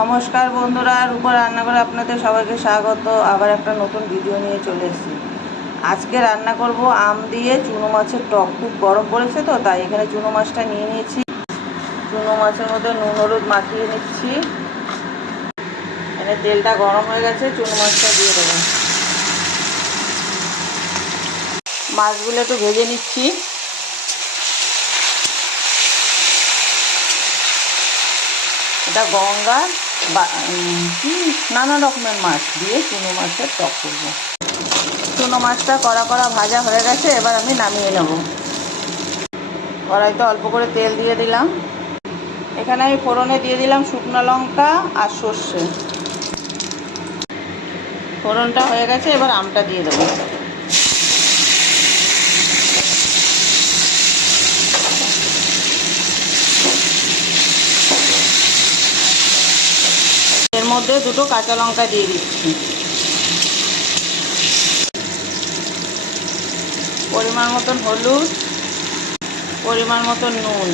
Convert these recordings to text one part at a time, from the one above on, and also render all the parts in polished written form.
নমস্কার বন্ধুরা, রূপা রান্নাঘরে আপনাদের সবাইকে স্বাগত। আবার একটা নতুন ভিডিও নিয়ে চলে এসেছি। আজকে রান্না করব আম দিয়ে চুনো মাছের টক। খুব গরম পড়েছে তো, তাই এখানে চুনো মাছটা নিয়ে নিয়েছি। চুনো মাছের মধ্যে নুন হলুদ মাখিয়ে নিচ্ছি। এখানে তেলটা গরম হয়ে গেছে, চুনো মাছটা দিয়ে দেবো। মাছগুলো একটু ভেজে নিচ্ছি। এটা গঙ্গার নানা রকমের মাছ দিয়ে চুনো মাছের টক করবো। চুনো মাছটা কড়া কড়া ভাজা হয়ে গেছে, এবার আমি নামিয়ে নেব। কড়াইতে অল্প করে তেল দিয়ে দিলাম। এখানে আমি ফোড়নে দিয়ে দিলাম শুকনো লঙ্কা আর সর্ষে। ফোড়নটা হয়ে গেছে, এবার আমটা দিয়ে দেবো। এর মধ্যে দুটো কাঁচা লঙ্কা দিয়ে দিচ্ছি। পরিমাণ মতন হলুদ, পরিমাণ মতন নুন।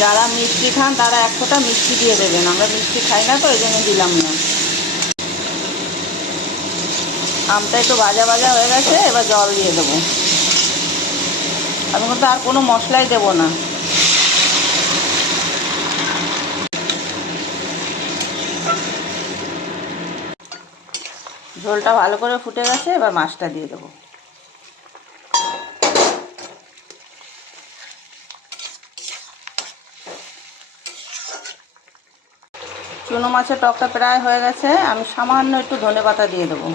যারা মিষ্টি খান তারা এক ফোঁটা মিষ্টি দিয়ে দেবেন। আমরা মিষ্টি খাই না তো, এই জন্য দিলাম না। আমটা একটু ভাজা ভাজা হয়ে গেছে, এবার জল দিয়ে দেবো। আমি কিন্তু আর কোনো মশলাই দেবো না। ঝোলটা ভালো করে ফুটে গেছে, এবার মাছটা দিয়ে দেবো। চুনো মাছের টকটা প্রায় হয়ে গেছে, আমি সামান্য একটু ধনেপাতা দিয়ে দেবো।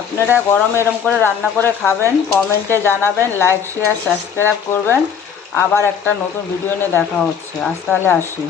আপনারা গরমে এরম করে রান্না করে খাবেন, কমেন্টে জানাবেন, লাইক শেয়ার সাবস্ক্রাইব করবেন। আবার একটা নতুন ভিডিও নিয়ে দেখা হচ্ছে। আজ তাহলে আসি।